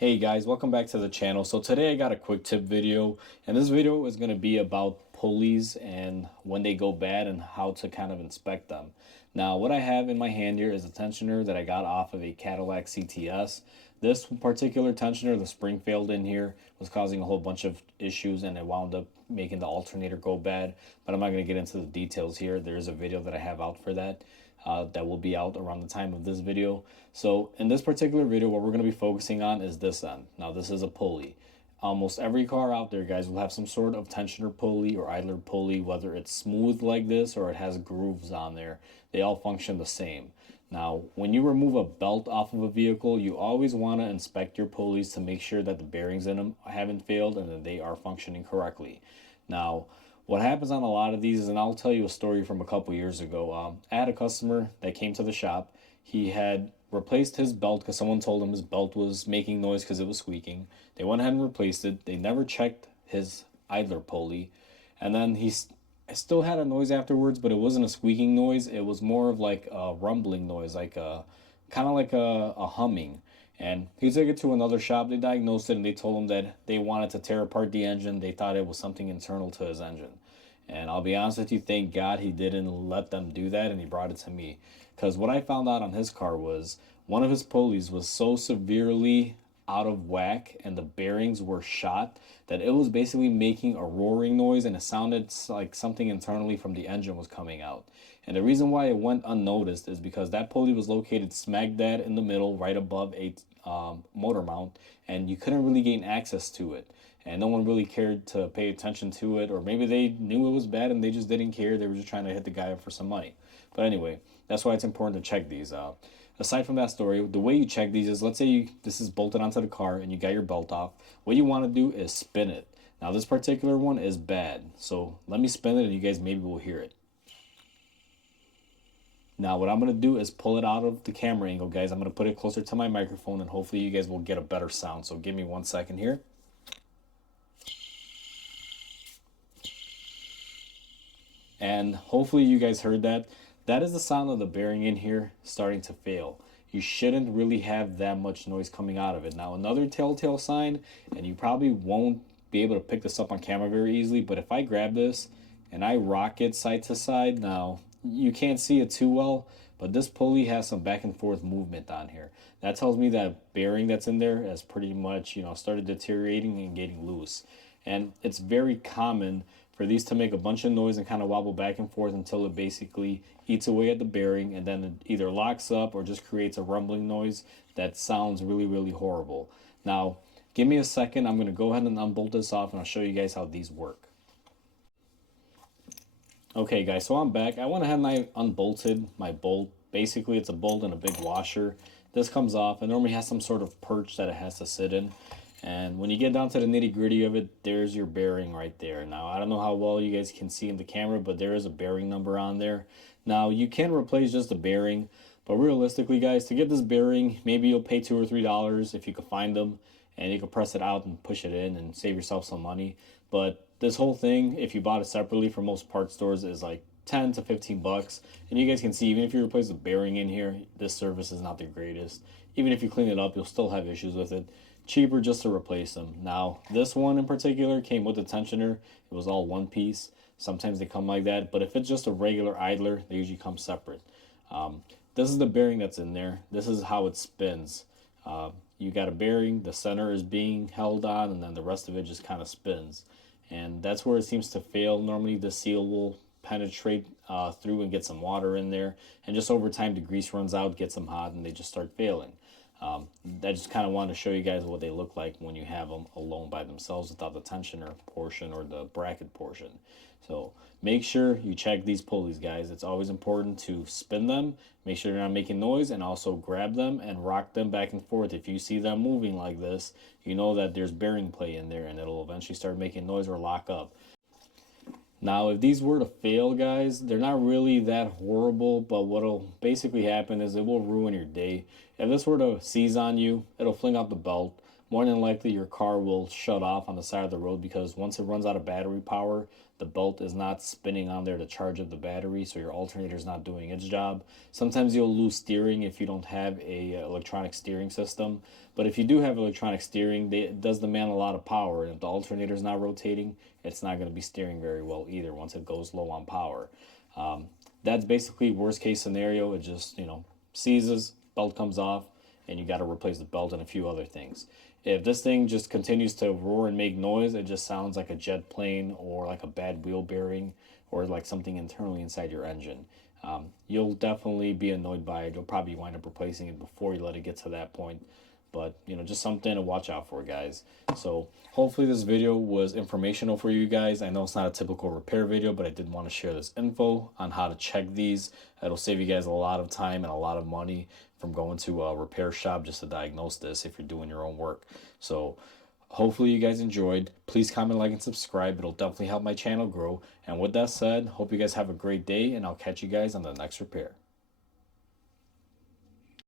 Hey guys, welcome back to the channel. So today I got a quick tip video, and this video is going to be about pulleys and when they go bad and how to kind of inspect them. Now what I have in my hand here is a tensioner that I got off of a Cadillac CTS. This particular tensioner, the spring failed in here, was causing a whole bunch of issues, and it wound up making the alternator go bad, but I'm not going to get into the details here. There's a video that I have out for that. That will be out around the time of this video. So in this particular video, what we're going to be focusing on is this end. Now this is a pulley. Almost every car out there, guys, will have some sort of tensioner pulley or idler pulley, whether it's smooth like this or it has grooves on there. They all function the same. Now, when you remove a belt off of a vehicle, you always want to inspect your pulleys to make sure that the bearings in them haven't failed and that they are functioning correctly. Now, what happens on a lot of these is, and I'll tell you a story from a couple years ago. I had a customer that came to the shop. He had replaced his belt because someone told him his belt was making noise because it was squeaking. They went ahead and replaced it. They never checked his idler pulley. And then he still had a noise afterwards, but it wasn't a squeaking noise. It was more of like a rumbling noise, like a kind of like a humming. And he took it to another shop. They diagnosed it and they told him that they wanted to tear apart the engine. They thought it was something internal to his engine. And I'll be honest with you, thank God he didn't let them do that and he brought it to me. Because what I found out on his car was one of his pulleys was so severely out of whack and the bearings were shot that it was basically making a roaring noise, and it sounded like something internally from the engine was coming out. And the reason why it went unnoticed is because that pulley was located smack dab in the middle, right above a motor mount, and you couldn't really gain access to it, and no one really cared to pay attention to it, or maybe they knew it was bad and they just didn't care. They were just trying to hit the guy up for some money. But anyway, that's why it's important to check these out. Aside from that story, the way you check these is, let's say this is bolted onto the car and you got your belt off. What you want to do is spin it. Now this particular one is bad, so let me spin it and you guys maybe will hear it. Now what I'm going to do is pull it out of the camera angle, guys. I'm going to put it closer to my microphone and hopefully you guys will get a better sound. So give me 1 second here. And hopefully you guys heard that. That is the sound of the bearing in here starting to fail. You shouldn't really have that much noise coming out of it. Now another telltale sign, and you probably won't be able to pick this up on camera very easily, but if I grab this and I rock it side to side, now you can't see it too well, but this pulley has some back and forth movement on here. That tells me that bearing that's in there has pretty much, started deteriorating and getting loose. And it's very common for these to make a bunch of noise and kind of wobble back and forth until it basically eats away at the bearing, and then it either locks up or just creates a rumbling noise that sounds really, really horrible. Now, give me a second. I'm going to go ahead and unbolt this off and I'll show you guys how these work. Okay guys, so I'm back. I went ahead and I unbolted my bolt. Basically it's a bolt and a big washer. This comes off and normally has some sort of perch that it has to sit in. And when you get down to the nitty gritty of it, there's your bearing right there. Now, I don't know how well you guys can see in the camera, but there is a bearing number on there. Now, you can replace just the bearing, but realistically, guys, to get this bearing, maybe you'll pay $2 or $3 if you could find them, and you can press it out and push it in and save yourself some money. But this whole thing, if you bought it separately from most parts stores, is like 10 to 15 bucks. And you guys can see, even if you replace the bearing in here, this service is not the greatest. Even if you clean it up, you'll still have issues with it. Cheaper just to replace them. Now this one in particular came with a tensioner. It was all one piece. Sometimes they come like that, but if it's just a regular idler, they usually come separate. This is the bearing that's in there. This is how it spins. You got a bearing, the center is being held on, and then the rest of it just kind of spins, and that's where it seems to fail. Normally the seal will penetrate through and get some water in there, and just over time the grease runs out, gets them hot, and they just start failing. I just kind of wanted to show you guys what they look like when you have them alone by themselves without the tensioner portion or the bracket portion. So make sure you check these pulleys, guys. It's always important to spin them, make sure they're not making noise, and also grab them and rock them back and forth. If you see them moving like this, you know that there's bearing play in there and it'll eventually start making noise or lock up. Now, if these were to fail, guys, they're not really that horrible, but what'll basically happen is it will ruin your day. If this were to seize on you, it'll fling out the belt. more than likely your car will shut off on the side of the road, because once it runs out of battery power, the belt is not spinning on there to charge up the battery, so your alternator is not doing its job. Sometimes you'll lose steering if you don't have a electronic steering system, but if you do have electronic steering, it does demand a lot of power, and if the alternator is not rotating, it's not going to be steering very well either once it goes low on power. Um, that's basically worst case scenario. It just, seizes, belt comes off, and you got to replace the belt and a few other things. If this thing just continues to roar and make noise, it just sounds like a jet plane or like a bad wheel bearing or like something internally inside your engine. You'll definitely be annoyed by it. You'll probably wind up replacing it before you let it get to that point. But, just something to watch out for, guys. So hopefully this video was informational for you guys. I know it's not a typical repair video, but I did want to share this info on how to check these. It'll save you guys a lot of time and a lot of money from going to a repair shop just to diagnose this if you're doing your own work. So hopefully you guys enjoyed. Please comment, like, and subscribe. It'll definitely help my channel grow. And with that said, hope you guys have a great day, and I'll catch you guys on the next repair.